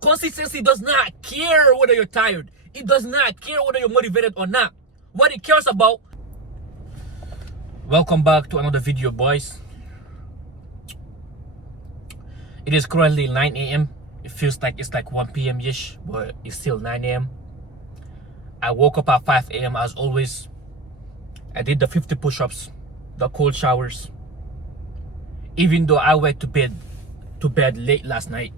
Consistency does not care whether you're tired. It does not care whether you're motivated or not. What it cares about. Welcome back to another video, boys. It is currently 9 a.m. It feels like it's like 1 p.m. ish, but it's still 9 a.m. I woke up at 5 a.m. as always. I did the 50 push-ups, the cold showers. Even though I went to bed late last night,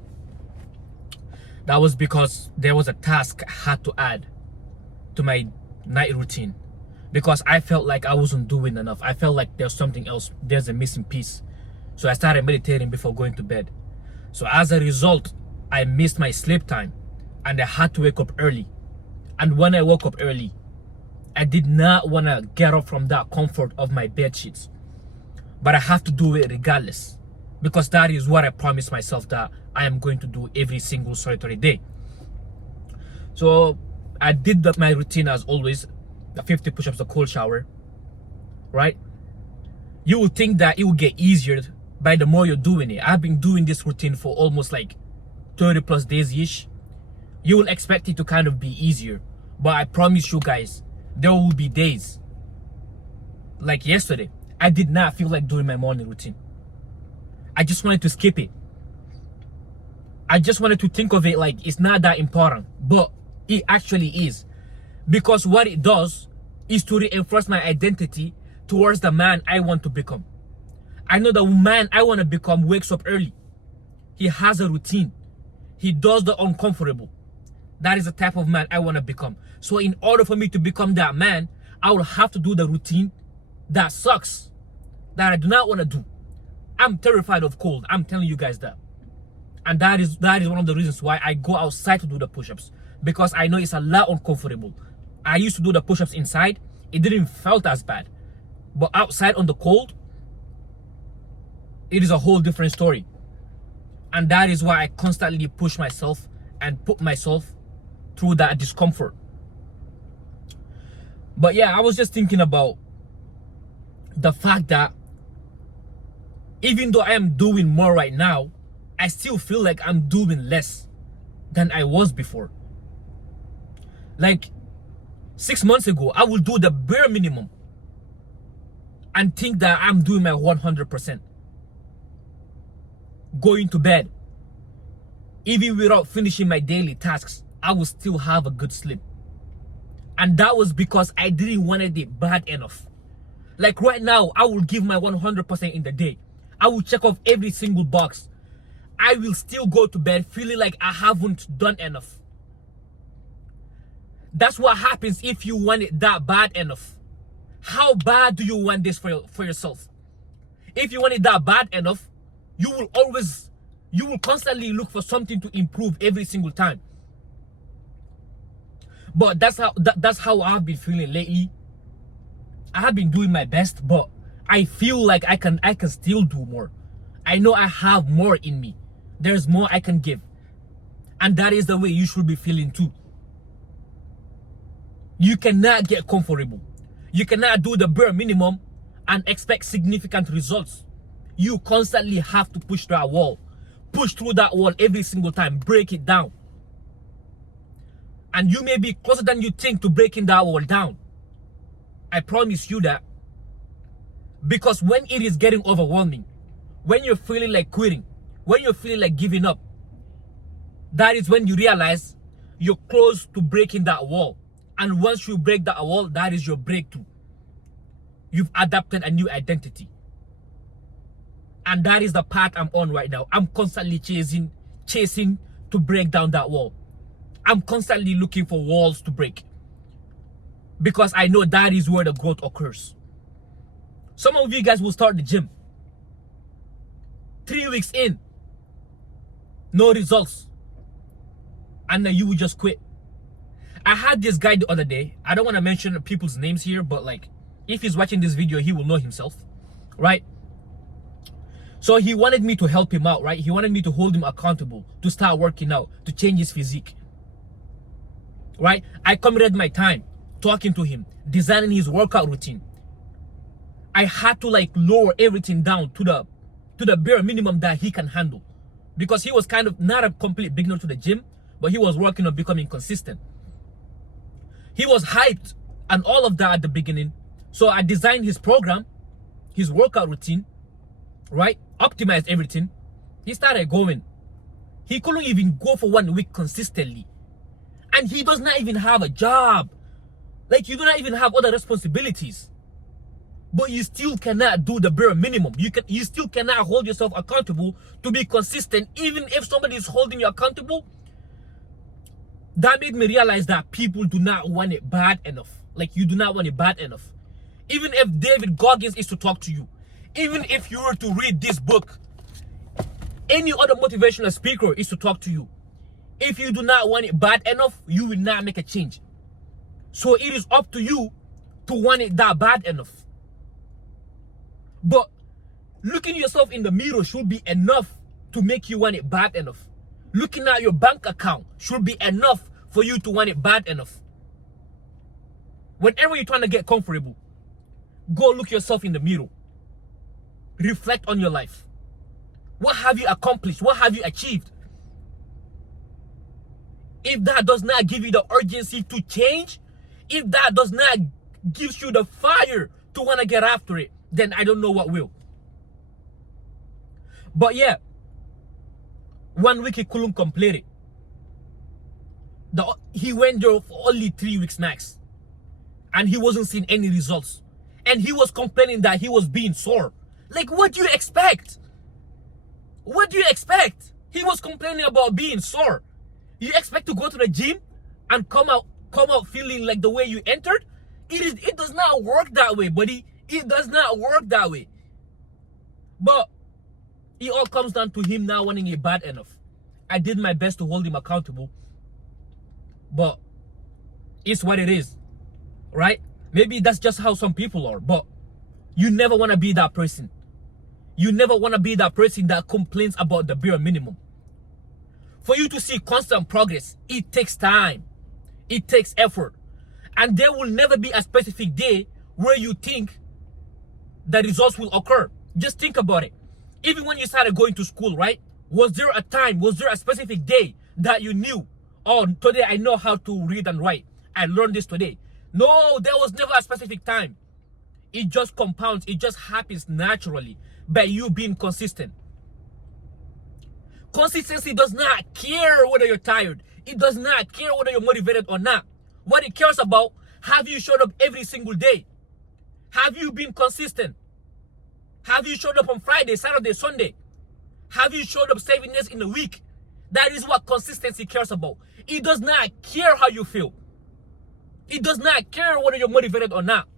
that was because there was a task I had to add to my night routine, because I felt like I wasn't doing enough. I felt like there's something else, there's a missing piece. So I started meditating before going to bed. So as a result, I missed my sleep time and I had to wake up early. And when I woke up early, I did not want to get up from that comfort of my bed sheets. But I have to do it regardless, because that is what I promised myself that I am going to do every single solitary day. So I did my routine as always, the 50 push-ups, the cold shower, right? You will think that it will get easier by the more you're doing it. I've been doing this routine for almost like 30 plus days-ish. You will expect it to kind of be easier. But I promise you guys, there will be days, like yesterday, I did not feel like doing my morning routine. I just wanted to skip it. I just wanted to think of it like it's not that important, but it actually is. Because what it does is to reinforce my identity towards the man I want to become. I know the man I want to become wakes up early. He has a routine. He does the uncomfortable. That is the type of man I want to become. So in order for me to become that man, I will have to do the routine that sucks, that I do not want to do. I'm terrified of cold. I'm telling you guys that. And that is one of the reasons why I go outside to do the push-ups, because I know it's a lot uncomfortable. I used to do the push-ups inside. It didn't felt as bad. But outside on the cold, it is a whole different story. And that is why I constantly push myself and put myself through that discomfort. But yeah, I was just thinking about the fact that even though I am doing more right now, I still feel like I'm doing less than I was before. Like 6 months ago, I would do the bare minimum and think that I'm doing my 100%. Going to bed, even without finishing my daily tasks, I would still have a good sleep. And that was because I didn't want it bad enough. Like right now, I will give my 100% in the day. I will check off every single box. I will still go to bed feeling like I haven't done enough. That's what happens if you want it that bad enough. How bad do you want this for yourself? If you want it that bad enough, you will constantly look for something to improve every single time. But that's how I've been feeling lately. I have been doing my best, but I feel like I can still do more. I know I have more in me. There's more I can give. And that is the way you should be feeling too. You cannot get comfortable. You cannot do the bare minimum and expect significant results. You constantly have to push that wall. Push through that wall every single time. Break it down. And you may be closer than you think to breaking that wall down. I promise you that. Because when it is getting overwhelming, when you're feeling like quitting, when you're feeling like giving up, that is when you realize you're close to breaking that wall. And once you break that wall, that is your breakthrough. You've adapted a new identity. And that is the path I'm on right now. I'm constantly chasing to break down that wall. I'm constantly looking for walls to break, because I know that is where the growth occurs. Some of you guys will start the gym. 3 weeks in, no results. And then you will just quit. I had this guy the other day. I don't want to mention people's names here, but like, if he's watching this video, he will know himself, right? So he wanted me to help him out, right? He wanted me to hold him accountable, to start working out, to change his physique, right? I committed my time talking to him, designing his workout routine. I had to like lower everything down to the bare minimum that he can handle. because he was kind of not a complete beginner to the gym, but he was working on becoming consistent. He was hyped and all of that at the beginning. So I designed his program, his workout routine, right? Optimized everything. He started going. He couldn't even go for 1 week consistently. And he does not even have a job. Like, you do not even have other responsibilities. But you still cannot do the bare minimum. You still cannot hold yourself accountable to be consistent, even if somebody is holding you accountable. That made me realize that people do not want it bad enough. Like, you do not want it bad enough. Even if David Goggins is to talk to you, even if you were to read this book, any other motivational speaker is to talk to you, if you do not want it bad enough, you will not make a change. So it is up to you to want it that bad enough. But looking yourself in the mirror should be enough to make you want it bad enough. Looking at your bank account should be enough for you to want it bad enough. Whenever you're trying to get comfortable, go look yourself in the mirror. Reflect on your life. What have you accomplished? What have you achieved? If that does not give you the urgency to change, if that does not give you the fire to want to get after it, then I don't know what will. But yeah, 1 week he couldn't complete it. He went there for only 3 weeks max. And he wasn't seeing any results. And he was complaining that he was being sore. Like, what do you expect? What do you expect? He was complaining about being sore. You expect to go to the gym and come out feeling like the way you entered? It does not work that way, buddy. It does not work that way. But it all comes down to him not wanting it bad enough. I did my best to hold him accountable. But it's what it is. Right? Maybe that's just how some people are. But you never want to be that person. You never want to be that person that complains about the bare minimum. For you to see constant progress, it takes time. It takes effort. And there will never be a specific day where you think the results will occur. Just think about it. Even when you started going to school, right? Was there a specific day that you knew, oh, today I know how to read and write. I learned this today. No, there was never a specific time. It just compounds. It just happens naturally by you being consistent. Consistency does not care whether you're tired. It does not care whether you're motivated or not. What it cares about, have you showed up every single day? Have you been consistent? Have you showed up on Friday, Saturday, Sunday? Have you showed up 7 days in a week? That is what consistency cares about. It does not care how you feel. It does not care whether you're motivated or not.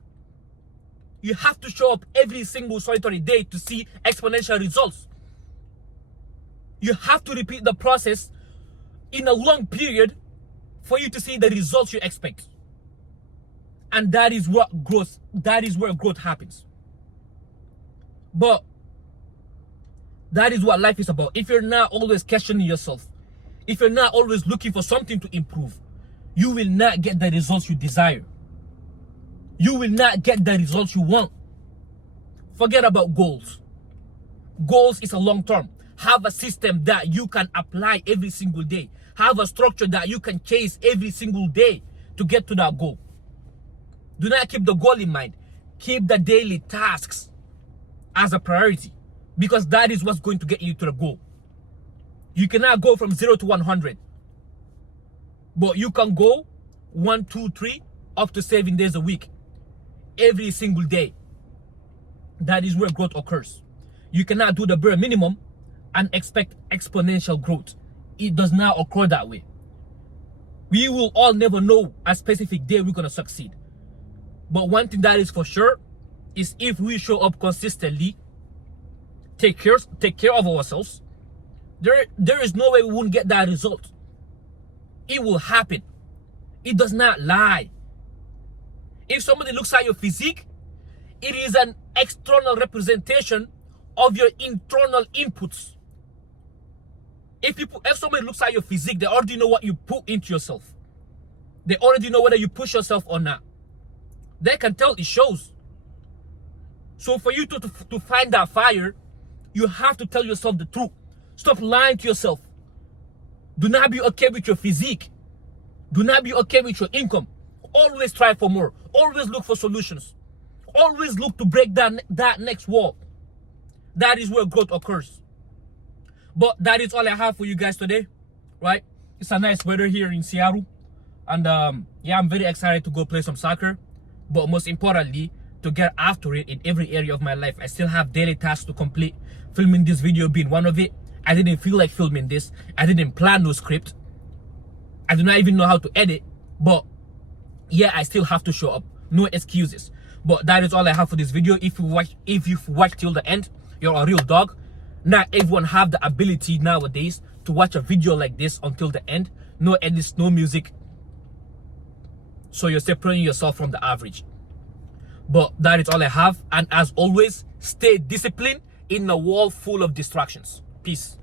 You have to show up every single solitary day to see exponential results. You have to repeat the process in a long period for you to see the results you expect. And that is where growth happens. But that is what life is about. If you're not always questioning yourself, if you're not always looking for something to improve, you will not get the results you desire. You will not get the results you want. Forget about goals. Goals is a long term. Have a system that you can apply every single day. Have a structure that you can chase every single day to get to that goal. Do not keep the goal in mind. Keep the daily tasks as a priority, because that is what's going to get you to the goal. You cannot go from 0 to 100, but you can go 1, 2, 3 up to 7 days a week, every single day. That is where growth occurs. You cannot do the bare minimum and expect exponential growth. It does not occur that way. We will all never know a specific day we're going to succeed. But one thing that is for sure is if we show up consistently, take care of ourselves, there is no way we won't get that result. It will happen. It does not lie. If somebody looks at your physique, it is an external representation of your internal inputs. If somebody looks at your physique, they already know what you put into yourself. They already know whether you push yourself or not. They can tell, it shows. So for you to find that fire, you have to tell yourself the truth. Stop lying to yourself. Do not be okay with your physique. Do not be okay with your income. Always try for more. Always look for solutions. Always look to break that next wall. That is where growth occurs. But that is all I have for you guys today, right? It's a nice weather here in Seattle. And yeah, I'm very excited to go play some soccer. But most importantly, to get after it in every area of my life. I still have daily tasks to complete. Filming this video being one of it. I didn't feel like filming this. I didn't plan no script. I do not even know how to edit. But yeah, I still have to show up. No excuses. But that is all I have for this video. If you've watched till the end, you're a real dog. Not everyone have the ability nowadays to watch a video like this until the end. No edits, no music. So you're separating yourself from the average. But that is all I have. And as always, stay disciplined in a world full of distractions. Peace.